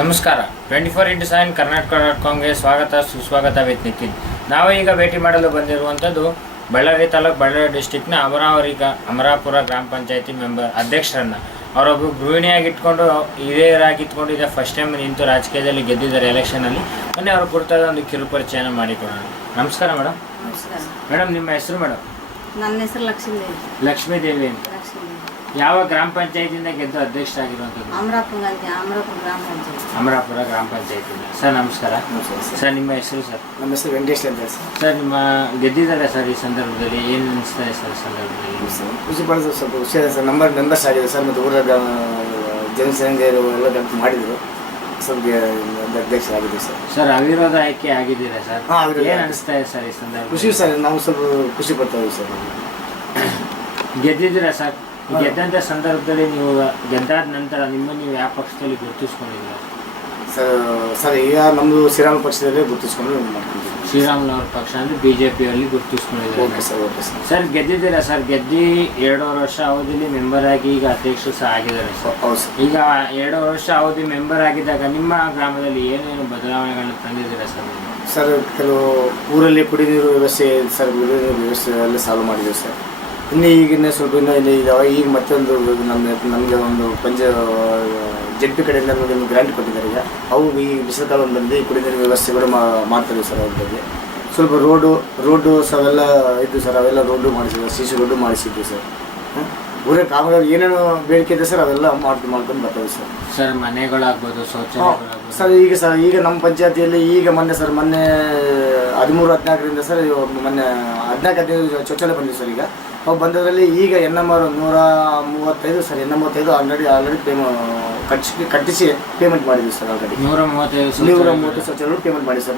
ನಮಸ್ಕಾರ 24x7 ಕರ್ನಾಟಕ.ಕಾಮ್ಗೆ ಸ್ವಾಗತ ಸುಸ್ವಾಗತ ವಿತ್ ನಿಖಿಲ್. ನಾವು ಈಗ ಭೇಟಿ ಮಾಡಲು ಬಂದಿರುವಂಥದ್ದು ಬಳ್ಳಾರಿ ತಾಲೂಕು ಬಳ್ಳಾರಿ ಡಿಸ್ಟಿಕ್ನ ಅಮರಾಪುರ ಗ್ರಾಮ ಪಂಚಾಯತಿ ಮೆಂಬರ್ ಅಧ್ಯಕ್ಷರನ್ನು ಅವರೊಬ್ಬರು ಗೃಹಿಣಿಯಾಗಿ ಇಟ್ಕೊಂಡು ಹಿರಿಯರಾಗಿಟ್ಕೊಂಡು ಈಗ ಫಸ್ಟ್ ಟೈಮ್ ನಿಂತು ರಾಜಕೀಯದಲ್ಲಿ ಗೆದ್ದಿದ್ದಾರೆ ಎಲೆಕ್ಷನಲ್ಲಿ. ಮೊನ್ನೆ ಅವ್ರ ಕುರಿತಾದ ಒಂದು ಕಿರುಪರಿಚಯನ ಮಾಡಿಕೊಡೋಣ. ನಮಸ್ಕಾರ ಮೇಡಮ್. ನಮಸ್ಕಾರ ಮೇಡಮ್, ನಿಮ್ಮ ಹೆಸರು ಮೇಡಮ್? ನನ್ನ ಹೆಸರು ಲಕ್ಷ್ಮೀದೇವಿ ಅಂತ. ಯಾವ ಗ್ರಾಮ ಪಂಚಾಯತಿಯಿಂದ ಗೆದ್ದು ಅಧ್ಯಕ್ಷರಾಗಿರುವಂಥದ್ದು? ಅಮರಾಪುರ ಗ್ರಾಮ ಪಂಚಾಯತ್. ಅಮರಾಪುರ ಗ್ರಾಮ ಪಂಚಾಯತಿಯಿಂದ. ಸರ್ ನಮಸ್ಕಾರ. ಸರ್ ನಿಮ್ಮ ಹೆಸರು? ಸರ್ ನಮ್ಮ ಹೆಸರು ವೆಂಕಟೇಶ್ ಅಂತ ಸರ್. ಸರ್ ನಿಮ್ಮ ಗೆದ್ದಿದ್ದಾರೆ ಸರ್, ಈ ಸಂದರ್ಭದಲ್ಲಿ ಏನು ಅನಿಸ್ತಾರೆ ಸರ್? ಸಂದರ್ಭದಲ್ಲಿ ಖುಷಿ ಪಡೋದು ಸ್ವಲ್ಪ ಖುಷಿ ಇದೆ ಸರ್. ಮೆಂಬರ್ಸ್ ಆಗಿದೆ ಸರ್, ಮತ್ತು ಊರ ಜನಸಂಖ್ಯೆಯರು ಎಲ್ಲ ಮಾಡಿದರು, ಸ್ವಲ್ಪ ಅಧ್ಯಕ್ಷರಾಗಿದೆ ಸರ್. ಸರ್ ಅವಿರೋಧ ಆಯ್ಕೆ ಆಗಿದ್ದೀರಾ ಸರ್? ಹಾಂ, ಅವಿರೋಧ. ಏನು ಅನಿಸ್ತಾ ಇದೆ ಸರ್ ಈ ಸಂದರ್ಭ? ಖುಷಿ ಸರ್, ನಾವು ಸ್ವಲ್ಪ ಖುಷಿ ಪಡ್ತಾ ಇದ್ದೀವಿ ಸರ್. ಗೆದ್ದಿದ್ದೀರಾ ಸರ್? ಗೆದ್ದಂಥ ಸಂದರ್ಭದಲ್ಲಿ ನೀವು ಗೆದ್ದಾದ ನಂತರ ನಿಮ್ಮನ್ನು ನೀವು ಯಾವ ಪಕ್ಷದಲ್ಲಿ ಗುರುತಿಸ್ಕೊಂಡಿದ್ದೀರಾ ಸರ್? ಈಗ ನಮ್ಮದು ಶ್ರೀರಾಮ ಪಕ್ಷದಲ್ಲೇ ಗುರುತಿಸ್ಕೊಂಡು ಮಾಡ್ಕೊಂಡಿದ್ದೀವಿ. ಶ್ರೀರಾಮ್ನವ್ರ ಪಕ್ಷ ಅಂದರೆ BJP-ಯಲ್ಲಿ ಗುರುತಿಸ್ಕೊಂಡಿದ್ದೀರಾ? Okay sir, okay sir. Sir ಗೆದ್ದಿದ್ದೀರಾ ಸರ್? ಗೆದ್ದು 2.5 ವರ್ಷ ಅವಧಿಯಲ್ಲಿ ಮೆಂಬರ್ ಆಗಿ ಈಗ ಅಧ್ಯಕ್ಷರು ಸಹ ಆಗಿದ್ದಾರೆ ಸರ್. ಹೌದು ಸರ್. ಈಗ 2.5 ವರ್ಷ ಅವಧಿ ಮೆಂಬರ್ ಆಗಿದ್ದಾಗ ನಿಮ್ಮ ಗ್ರಾಮದಲ್ಲಿ ಏನೇನು ಬದಲಾವಣೆಗಳನ್ನು ತಂದಿದ್ದೀರಾ ಸರ್? ಸರ್, ಕೆಲವು ಊರಲ್ಲಿ ಕುಡಿ ನೀರು ವ್ಯವಸ್ಥೆ ಸರ್, ಕುಡಿ ನೀರು ವ್ಯವಸ್ಥೆ ಎಲ್ಲ ಸಾಲ್ವ್ ಮಾಡಿದ್ದೀವಿ ಸರ್. ಈಗಿನ ಸ್ವಲ್ಪ ಇಲ್ಲಿ ಇದಾವೆ. ಈಗ ಮತ್ತೊಂದು ನಮಗೆ ಒಂದು JP ಕಡೆಯಿಂದ ನಮಗೆ ಒಂದು ಗ್ರಾಂಟ್ ಕೊಟ್ಟಿದ್ದಾರೆ. ಈಗ ಅವು ಈ ಬಿಸಿಲುಕಾಲದಲ್ಲಿ ಕುಡಿ ನೀರಿನ ವ್ಯವಸ್ಥೆಗಳು ಮಾಡ್ತಾರೆ ಸರ್. ಅವ್ರ ಬಗ್ಗೆ ಸ್ವಲ್ಪ ರೋಡು ಅವೆಲ್ಲ ಇದ್ದು ಸರ್, ಅವೆಲ್ಲ ರೋಡು ಮಾಡಿಸಿದ್ವಿ, CC ರೋಡು ಮಾಡಿಸಿದ್ವಿ ಸರ್. ಊರೇ ಕಾಮಗಾರಿ ಏನೇನು ಬೇಡಿಕೆ ಇದೆ ಸರ್, ಅವೆಲ್ಲ ಮಾಡ್ಕೊಂಡು ಬರ್ತದೆ ಸರ್. ಸರ್ ಮನೆಗಳಾಗ್ಬೋದು, ಶೌಚಾಲಯಗಳಾಗ್ಬೋದು. ಸರ್ ಈಗ ನಮ್ಮ ಪಂಚಾಯತಿಯಲ್ಲಿ ಈಗ ಮೊನ್ನೆ 13-14ರಿಂದ ಸರ್, ಮೊನ್ನೆ 14-15 ಶೌಚಾಲಯ ಬಂದಿದೆ ಸರ್. ಈಗ ಅವು ಬಂದದ್ರಲ್ಲಿ ಈಗ NMR 135 ಸರ್, NM35 ಆಲ್ರೆಡಿ ಕಟ್ಟಿಸಿ ಪೇಮೆಂಟ್ ಮಾಡಿದ್ವಿ ಸರ್. ಆಲ್ರೆಡಿ 130 ಶೌಚಾಲಯಗಳು ಪೇಮೆಂಟ್ ಮಾಡಿ ಸರ್.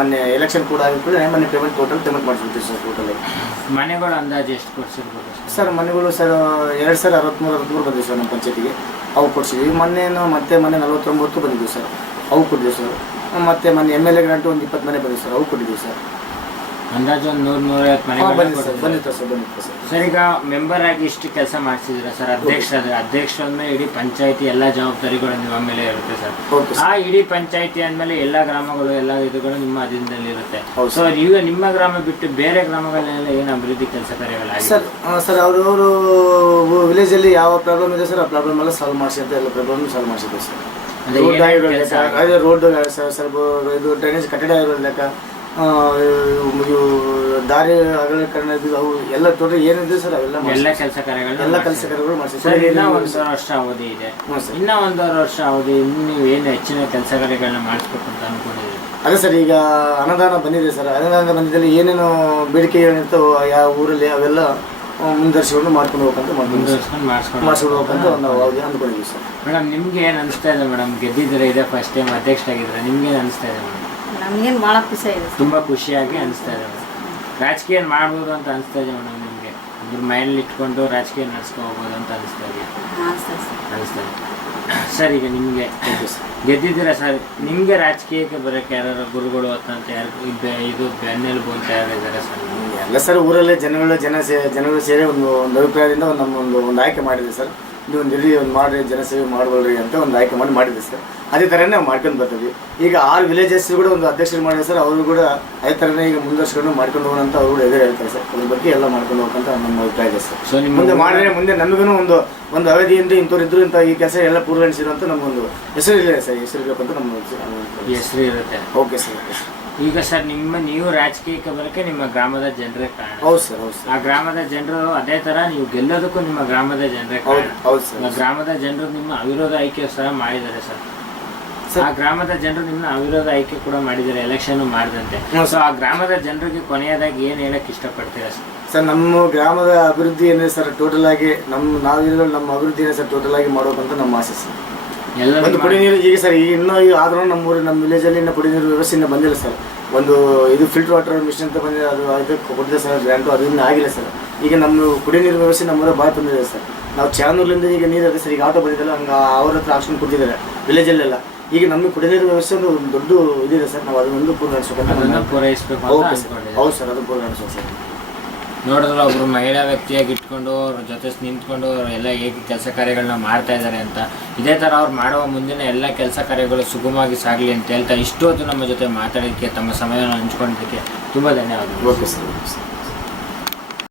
ಮೊನ್ನೆ ಎಲೆಕ್ಷನ್ ಕೂಡ ಆಗಿರ್ತದೆ, ಮೊನ್ನೆ ಟೋಟಲ್ ಪೇಮೆಂಟ್ ಮಾಡಿಸ್ಬಿಡ್ತೀವಿ ಸರ್. ಟೋಟಲ್ ಮನೆಗಳು ಅಂದಾಜು ಎಷ್ಟು ಕೊಡ್ಸಿರ್ಬೋದು ಸರ್? ಮನೆಗಳು ಸರ್ 2,063 ಬಂದಿವೆ ಸರ್ ನಮ್ಮ ಪಂಚಾಯತಿಗೆ. ಅವು ಕೊಡ್ಸಿದ್ವಿ. ಮೊನ್ನೆ 49 ಬಂದಿದ್ವಿ ಸರ್, ಅವು ಕೊಟ್ಟಿದ್ದೀವಿ ಸರ್. ಮತ್ತು ಮೊನ್ನೆ MLA ಗ್ರಾಂಟ್ ಒಂದು 20 ಮನೆ ಬಂದಿದೆ ಸರ್, ಅವು ಕೊಟ್ಟಿದ್ದೀವಿ ಸರ್. ಅಂದಾಜು ಒಂದು 100-150 ಮನೆ ಬಂದಿತ್ತು ಸರ್. ಸರ್ ಈಗ ಮೆಂಬರ್ ಆಗಿ ಇಷ್ಟು ಕೆಲಸ ಮಾಡಿಸಿದ್ದೀರಾ ಸರ್? ಅಧ್ಯಕ್ಷರನ್ನ ಇಡೀ ಪಂಚಾಯತಿ ಎಲ್ಲ ಜವಾಬ್ದಾರಿಗಳು ನಿಮ್ಮ ಮೇಲೆ ಇರುತ್ತೆ ಸರ್. ಆ ಇಡೀ ಪಂಚಾಯತಿ ಅಂದಮೇಲೆ ಎಲ್ಲ ಗ್ರಾಮಗಳು ಎಲ್ಲ ಇದುಗಳು ನಿಮ್ಮ ಅಧೀನದಲ್ಲಿ ಇರುತ್ತೆ. ಸೊ ಈಗ ನಿಮ್ಮ ಗ್ರಾಮ ಬಿಟ್ಟು ಬೇರೆ ಗ್ರಾಮಗಳಲ್ಲೆಲ್ಲ ಏನು ಅಭಿವೃದ್ಧಿ ಕೆಲಸ ಕಾರ್ಯಗಳಾಗಿದೆ ಸರ್? ಅವರು ವಿಲೇಜಲ್ಲಿ ಯಾವ ಪ್ರಾಬ್ಲಮ್ ಇದೆ ಸರ್, ಆ ಪ್ರಾಬ್ಲಮ್ ಎಲ್ಲ ಸಾಲ್ವ್ ಮಾಡಿಸಿ ಅಂತ ಎಲ್ಲ ಪ್ರಾಬ್ಲಮ್ ಸಾಲ್ವ್ ಮಾಡಿಸಿದ್ವಿ ಸರ್. ರೋಡ್ ಸ್ವಲ್ಪ ಇದು ಡ್ರೈನೇಜ್ ಕಟ್ಟಡ ಇರೋದ್ಲೆಕ್ಕ, ದಾರಿ ಅಗಲೀಕರಣ, ಅವು ಎಲ್ಲ ಟೋಟಲ್ ಏನಿದೆ ಸರ್ ಅವೆಲ್ಲ ಕೆಲಸ ಕಾರ್ಯಗಳು ಮಾಡಿಸಿ. ಇನ್ನೂ 1.5 ವರ್ಷ ಅವಧಿ ಇದೆ. ಇನ್ನೂ 1.5 ವರ್ಷ ಅವಧಿ ನೀವು ಏನು ಹೆಚ್ಚಿನ ಕೆಲಸ ಕಾರ್ಯಗಳನ್ನ ಮಾಡಿಸ್ಬೇಕು ಅಂತ ಅನ್ಕೊಂಡಿದ್ದೀವಿ? ಅದೇ ಸರ್, ಈಗ ಅನುದಾನ ಬಂದಿದೆ ಸರ್. ಅನುದಾನ ಬಂದಿದ್ದಲ್ಲಿ ಏನೇನು ಬೇಡಿಕೆ ಏನಿರ್ತವೋ ಯಾವ ಊರಲ್ಲಿ ಅವೆಲ್ಲ ಮುಂದುವರಿಸಿಕೊಂಡು ಮಾಡ್ಕೊಂಡು ಹೋಗ್ಬೇಕಂತ ಮಾಡಿಸ್ಕೊಂಡು ನಾವು ಅವಧಿ ಅಂದ್ಕೊಂಡಿದ್ದೀವಿ ಸರ್. ಮೇಡಮ್, ನಿಮ್ಗೆ ಏನು ಅನಿಸ್ತಾ ಇದೆ ಮೇಡಮ್? ಗೆದ್ದಿದ್ರೆ ಇದೆ ಫಸ್ಟ್ ಟೈಮ್ ಅಧ್ಯಕ್ಷರಾಗಿದ್ರೆ, ನಿಮ್ಗೆ ಏನು ಅನಿಸ್ತಾ ಇದೆ ಮೇಡಮ್? ನಮಗೇನು ಭಾಳ ಖುಷಿ ಇದೆ, ತುಂಬ ಖುಷಿಯಾಗಿ ಅನಿಸ್ತಾ ಇದೆ ಮೇಡಮ್. ರಾಜಕೀಯ ಮಾಡ್ಬೋದು ಅಂತ ಅನಿಸ್ತಾ ಇದೆ ಮೇಡಮ್ ನಿಮಗೆ? ಇದ್ರ ಮೈಂಡಲ್ಲಿ ಇಟ್ಕೊಂಡು ರಾಜಕೀಯ ನಡೆಸ್ಕೊ ಹೋಗ್ಬೋದು ಅಂತ ಅನಿಸ್ತಾ ಇದೆ? ಅನಿಸ್ತಾ ಇದೆ ಸರ್. ಈಗ ನಿಮಗೆ ಗೆದ್ದಿದ್ದೀರಾ ಸರ್, ನಿಮಗೆ ರಾಜಕೀಯಕ್ಕೆ ಬರೋಕ್ಕೆ ಯಾರು ಗುರುಗಳು ಅಂತ ಯಾರು ಇದು ಬೆನ್ನೆಲುಬು ಅಂತ ಯಾರು ಇದ್ದಾರೆ ಸರ್? ಎಲ್ಲ ಸರ್, ಊರಲ್ಲೇ ಜನಗಳು ಸೇರಿ ಒಂದು ಅಭಿಪ್ರಾಯದಿಂದ ಒಂದು ಆಯ್ಕೆ ಮಾಡಿದೆ ಸರ್. ನೀವು ಒಂದು ಮಾಡಿರಿ, ಜನಸೇವೆ ಮಾಡಬೇಡ್ರಿ ಅಂತ ಒಂದು ಆಯ್ಕೆ ಮಾಡಿದೆ ಸರ್. ಅದೇ ಥರನೇ ನಾವು ಮಾಡ್ಕೊಂಡು ಬರ್ತೀವಿ. ಈಗ 6 ವಿಲೇಜಸ್ ಕೂಡ ಒಂದು ಅಧ್ಯಕ್ಷರು ಮಾಡಿದೆ ಸರ್. ಅವರು ಕೂಡ ಅದೇ ಥರನೇ ಈಗ ಮುಂದುವರ್ಸ್ಕೊಂಡು ಮಾಡ್ಕೊಂಡು ಹೋಗೋಣ ಅಂತ ಅವರು ಕೂಡ ಎದುರು ಹೇಳ್ತಾರೆ ಸರ್. ಅದ್ರ ಬಗ್ಗೆ ಎಲ್ಲ ಮಾಡ್ಕೊಂಡು ಹೋಗಂತ ನಮ್ಮ ಅಭಿಪ್ರಾಯ ಇದೆ ಸರ್. ಸೊ ಮುಂದೆ ಮಾಡಿದ್ರೆ ಮುಂದೆ ನಮಗೂ ಒಂದು ಅವಧಿಯಿಂದ ಇಂಥವ್ರು ಇದ್ರು ಅಂತ ಈ ಕೆಲಸ ಎಲ್ಲ ಪೂರ್ವಣಿಸಿರೋ ಅಂತ ನಮಗೊಂದು ಹೆಸರು ಇಲ್ಲ ಸರ್. ಹೆಸರು ಇರಬೇಕಂತ ನಮ್ಮ ಹೆಸರು ಇರುತ್ತೆ. Okay sir, okay sir. ಈಗ ಸರ್ ನೀವು ರಾಜಕೀಯಕ್ಕೆ ಬರೋಕ್ಕೆ ನಿಮ್ಮ ಗ್ರಾಮದ ಜನರೇ ಕಾರಣ. ಹೌದು ಸರ್, ಹೌದು ಸರ್. ಆ ಗ್ರಾಮದ ಜನರು ಅದೇ ಥರ ನೀವು ಗೆಲ್ಲೋದಕ್ಕೂ ನಿಮ್ಮ ಗ್ರಾಮದ ಜನರೇ ಕಾರಣ. ಹೌದು ಸರ್. ಗ್ರಾಮದ ಜನರು ನಿಮ್ಮ ಅವಿರೋಧ ಆಯ್ಕೆ ಸಹ ಮಾಡಿದ್ದಾರೆ ಸರ್. ಆ ಗ್ರಾಮದ ಜನರು ನಿಮ್ಮ ಅವಿರೋಧ ಆಯ್ಕೆ ಕೂಡ ಮಾಡಿದ್ದಾರೆ, ಎಲೆಕ್ಷನ್ ಮಾಡಿದಂತೆ. ಸೊ ಆ ಗ್ರಾಮದ ಜನರಿಗೆ ಕೊನೆಯದಾಗಿ ಏನು ಹೇಳಕ್ಕೆ ಇಷ್ಟಪಡ್ತೀರಾ ಸರ್? ಸರ್, ನಮ್ಮ ಗ್ರಾಮದ ಅಭಿವೃದ್ಧಿ ಏನಿದೆ ಸರ್, ಟೋಟಲ್ ಆಗಿ ನಾವಿರೋ ನಮ್ಮ ಅಭಿವೃದ್ಧಿ ಏನಿದೆ ಸರ್, ಟೋಟಲ್ ಆಗಿ ಮಾಡ್ಬೇಕಂತ ನಮ್ಮ ಆಸೆ ಸರ್. ಒಂದು ಕುಡಿ ನೀರು ಈಗ ಸರ್, ಇನ್ನೂ ಆದ್ರೂ ನಮ್ಮ ವಿಲೇಜಲ್ಲಿ ಇನ್ನೂ ಕುಡಿ ನೀರು ವ್ಯವಸ್ಥೆ ಇನ್ನೂ ಬಂದಿಲ್ಲ ಸರ್. ಒಂದು ಇದು ಫಿಲ್ಟರ್ ವಾಟರ್ ಮಿಷನ್ ಅಂತ ಬಂದಿದೆ, ಅದು ಕೊಟ್ಟಿದೆ ಸರ್ ಗ್ರ್ಯಾಂಟು, ಅದು ಇನ್ನೂ ಆಗಿಲ್ಲ ಸರ್. ಈಗ ನಮ್ಮ ಕುಡಿ ನೀರು ವ್ಯವಸ್ಥೆ ನಮ್ಮೂರ ಭಾಳ ತೊಂದರೆ ಸರ್. ನಾವು ಚಾನೂರ್ಲಿಂದ ಈಗ ನೀರು ಅದೇ ಸರ್, ಈಗ ಆಟೋ ಬಂದಿದ್ದಲ್ಲ, ಹಂಗೆ ಅವ್ರ ಹತ್ರ ಹಾಕ್ಸ್ಕೊಂಡು ಕೊಡ್ತಿದ್ದಾರೆ ವಿಲೇಜಲ್ಲೆಲ್ಲ. ಈಗ ನಮಗೆ ಕುಡಿ ನೀರು ವ್ಯವಸ್ಥೆ ಒಂದು ದೊಡ್ಡ ಇದಿದೆ ಸರ್. ನಾವು ಅದನ್ನೊಂದು ಪೂರ್ಣ ನಡೆಸಬೇಕಂತ ಪೂರೈಸಬೇಕು. ಹೌದು ಸರ್, ಅದು ಪೂರ್ಣ ನಡೆಸೋದು ಸರ್. ನೋಡಿದ್ರೆ ಒಬ್ಬರು ಮಹಿಳಾ ವ್ಯಕ್ತಿಯಾಗಿ ಇಟ್ಕೊಂಡು ಅವ್ರ ಜೊತೆ ನಿಂತ್ಕೊಂಡು ಅವ್ರು ಎಲ್ಲ ಹೇಗೆ ಕೆಲಸ ಕಾರ್ಯಗಳನ್ನ ಮಾಡ್ತಾ ಇದ್ದಾರೆ ಅಂತ, ಇದೇ ಥರ ಅವ್ರು ಮಾಡುವ ಮುಂದಿನ ಎಲ್ಲ ಕೆಲಸ ಕಾರ್ಯಗಳು ಸುಗಮವಾಗಿ ಸಾಗಲಿ ಅಂತ ಹೇಳ್ತಾ ಇಷ್ಟೊತ್ತು ನಮ್ಮ ಜೊತೆ ಮಾತಾಡೋದಕ್ಕೆ ತಮ್ಮ ಸಮಯವನ್ನು ಹಂಚ್ಕೊಂಡಿದ್ದಕ್ಕೆ ತುಂಬ ಧನ್ಯವಾದಗಳು. Okay sir.